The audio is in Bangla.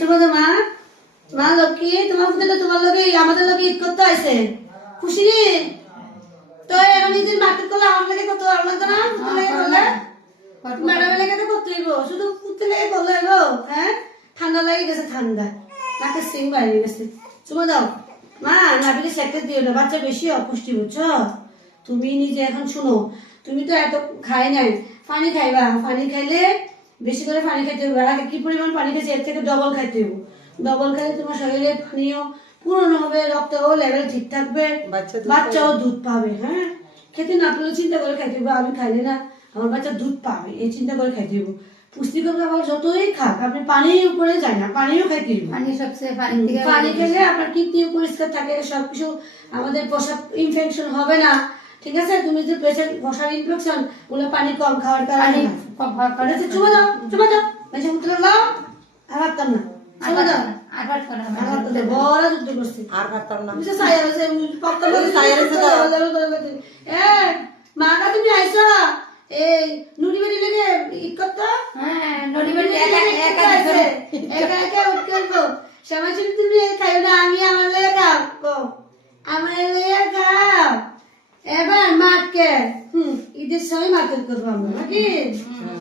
তোমাদের মা মা লক্ষ্মী তোমার পুত্র তোমার লোকে আমাদের লোকে ঈদ করতে আসে খুশি তো এখন ঈদের মার্কেট করলে আমার লাগে কত আর লাগতো না পুত্র লাগে করলে ম্যাডামের লাগে তো করতে হইব শুধু পুত্র লাগে করলে হইব হ্যাঁ ঠান্ডা লাগে গেছে ঠান্ডা নাকে সিং বাইরে গেছে চুমা দাও মা নাবিলে সেক্টর দিও না বাচ্চা বেশি অপুষ্টি বুঝছো তুমি নিজে এখন শুনো তুমি তো এত খাই নাই পানি খাইবা পানি খাইলে বেশি করে পানি খাইতে হবে আগে কি পরিমাণ পানি খাইছে এর থেকে ডবল খাইতে হবে ডবল খাইলে তোমার শরীরে পানিও পূরণ হবে রক্তও লেভেল ঠিক থাকবে বাচ্চাও দুধ পাবে হ্যাঁ খেতে না পেলে চিন্তা করে খাইতে হবে আমি খাইলে না আমার বাচ্চা দুধ পাবে এই চিন্তা করে খাইতে হবে পুষ্টিকর খাবার যতই খাক আপনি পানির উপরে যায় না পানিও খাইতে হবে পানি সবচেয়ে পানি থেকে পানি খেলে আপনার কিডনিও পরিষ্কার থাকে সবকিছু আমাদের প্রসাব ইনফেকশন হবে না ঠিক আছে তুমি যে পেশেন্ট মশার ইনফেকশন ওগুলো পানি কম খাওয়ার কারণে কম খাওয়ার কারণে চুমা দাও বেশি উঠলে লাও আর ভাবতাম না চুমা দাও আর ভাত করা হবে আর ভাবতাম বড় যুদ্ধ করছি আর ভাবতাম না বুঝছো সাইয়ার আছে পক্কা বলে সাইয়ার আছে এ মাকা তুমি আইছো এই নুড়ি বেড়ি লেগে ঈদ করতো হ্যাঁ নদী বাড়ি একা একা উঠবো সময় ছিল তুমি খাইও না আমি আমার লেগে খাও আমার লেগে খাও এবার মার্কেট ঈদের সময় মার্কেট করবো আমরা নাকি